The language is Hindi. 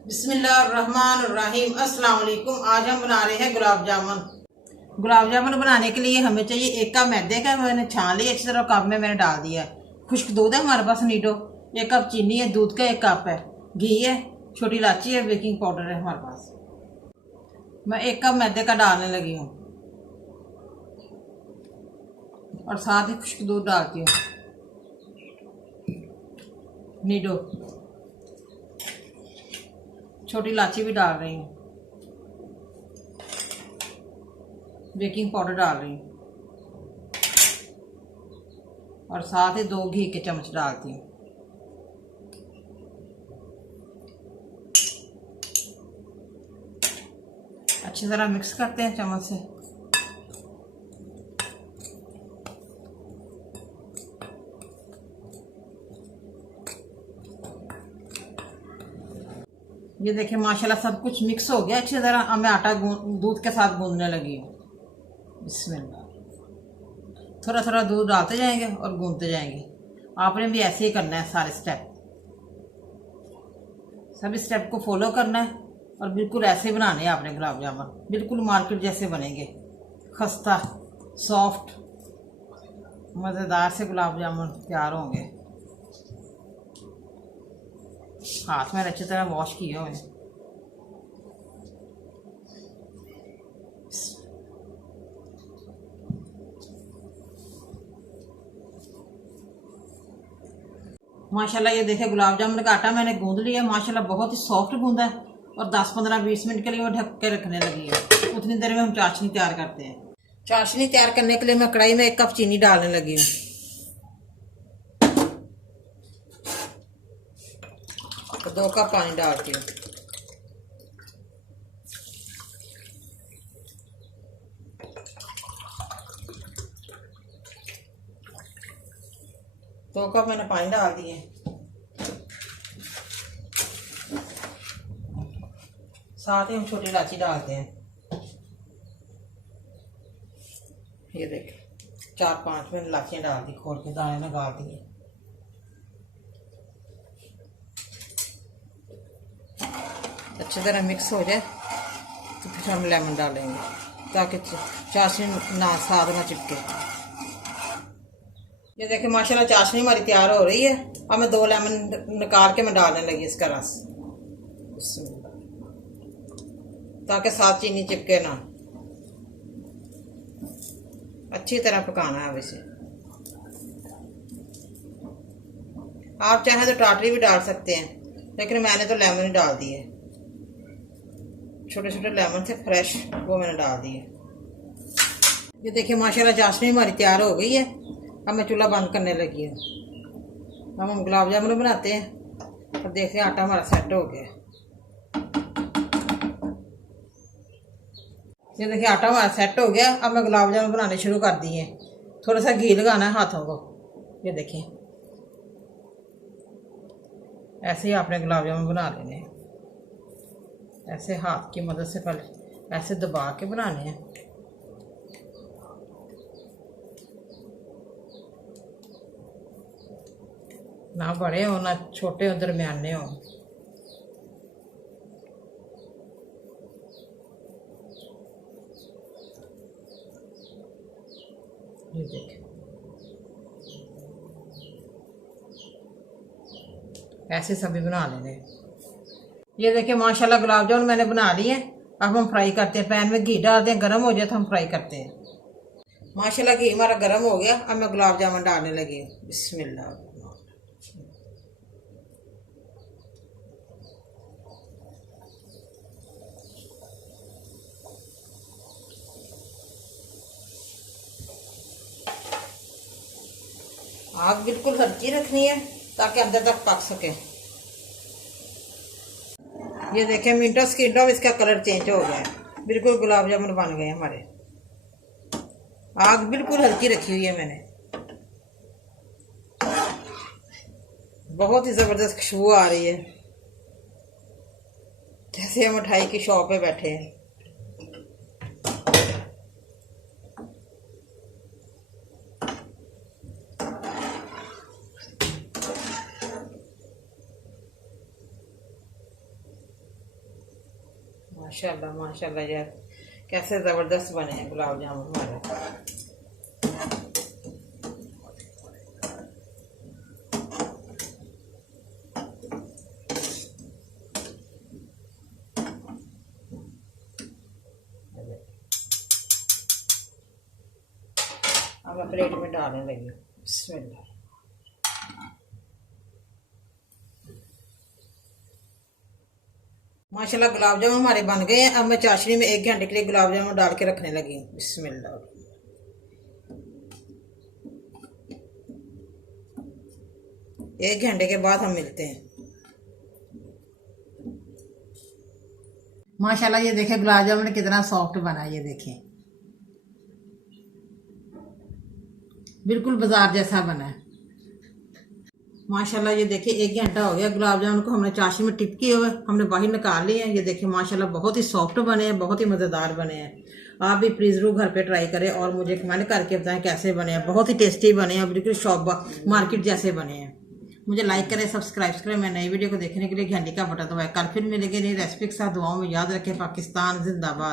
बिस्मिल्लाहिर्रहमानिर्रहीम। अस्सलाम वालेकुम। आज हम बना रहे हैं गुलाब जामुन। गुलाब जामुन बनाने के लिए हमें चाहिए 1 कप मैदे का। मैंने छान लिया अच्छी तरह, कप में मैंने डाल दिया है। खुश्क दूध है हमारे पास नीडो, 1 कप चीनी है, दूध का 1 कप है, घी है, छोटी इलायची है, बेकिंग पाउडर है हमारे पास। मैं 1 कप मैदे का डालने लगी हूँ और साथ ही खुश्क दूध डालती हूँ, नीडो, छोटी इलायची भी डाल रही हूँ, बेकिंग पाउडर डाल रही हूँ और साथ ही 2 घी के चम्मच डालती हूँ। अच्छी तरह मिक्स करते हैं चम्मच से। ये देखिए माशाल्लाह सब कुछ मिक्स हो गया अच्छी तरह। अब मैं आटा दूध के साथ गूंदने लगी हूँ। बिस्मिल्लाह। थोड़ा थोड़ा दूध डालते जाएंगे और गूंदते जाएंगे। आपने भी ऐसे ही करना है सारे स्टेप, सभी स्टेप को फॉलो करना है और बिल्कुल ऐसे बनाने हैं आपने गुलाब जामुन। बिल्कुल मार्केट जैसे बनेंगे, खस्ता सॉफ्ट मज़ेदार से गुलाब जामुन तैयार होंगे। हाथ में अच्छी तरह वॉश किए हुए। माशाल्लाह ये देखिए गुलाब जामुन का आटा मैंने गूंद लिया माशाल्लाह, बहुत ही सॉफ्ट गूंदा है। और 10-15-20 मिनट के लिए वो ढक के रखने लगी है। उतनी देर में हम चाशनी तैयार करते हैं। चाशनी तैयार करने के लिए मैं कढ़ाई में 1 कप चीनी डालने लगी हूँ, 2 कप पानी डालती हूँ। दो कप मैंने पानी डाल दिए। साथ ही हम छोटी इलायची डालते हैं। ये देखिए 4-5 मैंने इलायचियाँ डाल दी, खोल के दाने निकाल दिए। अच्छी तरह मिक्स हो जाए तो फिर हम लेमन डालेंगे ताकि चाशनी ना साथ ना चिपके। ये देखिए माशाल्लाह चाशनी हमारी तैयार हो रही है। अब मैं 2 लेमन निकाल के मैं डालने लगी इसका रस, ताकि साथ चीनी चिपके ना। अच्छी तरह पकाना है अब इसे। आप चाहें तो टाटरी भी डाल सकते हैं, लेकिन मैंने तो लेमन ही डाल दिए, छोटे छोटे लेमन थे फ्रेश, वो मैंने डाल दिए। ये देखिए माशाल्लाह चाशनी हमारी तैयार हो गई है। अब मैं चूल्हा बंद करने लगी हूँ। अब हम गुलाब जामुन बनाते हैं और देखते हैं आटा हमारा सेट हो गया। ये देखिए आटा हमारा सेट हो गया। अब मैं गुलाब जामुन बनाने शुरू कर दिए। थोड़ा सा घी लगाना है हाथों को। ये देखिए ऐसे ही आपने गुलाब जामुन बना लेने हैं। ऐसे हाथ की मदद से पहले ऐसे दबा के बनाने हैं। ना बड़े हो ना छोटे हो, दरमियाने हो। ये देखिए ऐसे सभी बना लेने। ये देखिए माशाल्लाह गुलाब जामुन मैंने बना लिए। अब हम फ्राई करते हैं। पैन में घी डालते हैं, गर्म हो जाए तो हम फ्राई करते हैं। माशाल्लाह घी हमारा गर्म हो गया। अब मैं गुलाब जामुन डालने लगी हूँ। बिस्मिल्लाह। आग बिल्कुल हल्की रखनी है ताकि अंदर तक पक सके। ये देखें मिनटों सेकंडों में इसका कलर चेंज हो गया है। बिल्कुल गुलाब जामुन बन गए हमारे। आग बिल्कुल हल्की रखी हुई है मैंने। बहुत ही ज़बरदस्त खुशबू आ रही है, जैसे हम मिठाई की शॉप पे बैठे हैं। माशाल्लाह माशाल्लाह यार, कैसे ज़बरदस्त बने हैं गुलाब जामुन हमारे। अब मैं प्लेट में डालने लगी हूँ। बिस्मिल्लाह। माशाल्लाह गुलाब जामुन हमारे बन गए हैं। अब मैं चाशनी में 1 घंटे के लिए गुलाब जामुन डाल के रखने लगी हूँ। बिस्मिल्लाह। 1 घंटे के बाद हम मिलते हैं। माशाल्लाह ये देखें गुलाब जामुन कितना सॉफ्ट बना है, ये देखें बिल्कुल बाजार जैसा बना है। माशाल्लाह ये देखिए 1 घंटा हो गया गुलाब जामुन को हमने चाशनी में टिप किए हुए हमने बाहर निकाल लिए हैं। ये देखिए माशाल्लाह बहुत ही सॉफ्ट बने हैं, बहुत ही मज़ेदार बने हैं। आप भी प्लीज़ ज़रूर घर पे ट्राई करें और मुझे कमेंट करके बताएं कैसे बने हैं। बहुत ही टेस्टी बने हैं, बिल्कुल शॉप मार्केट जैसे बने हैं। मुझे लाइक करें, सब्सक्राइब करें। मैं नई वीडियो को देखने के लिए घंटी का बटन दबाएं। कल फिर मिलेंगे नई रेसिपी के साथ। दुआओं में याद रखें। पाकिस्तान जिंदाबाद।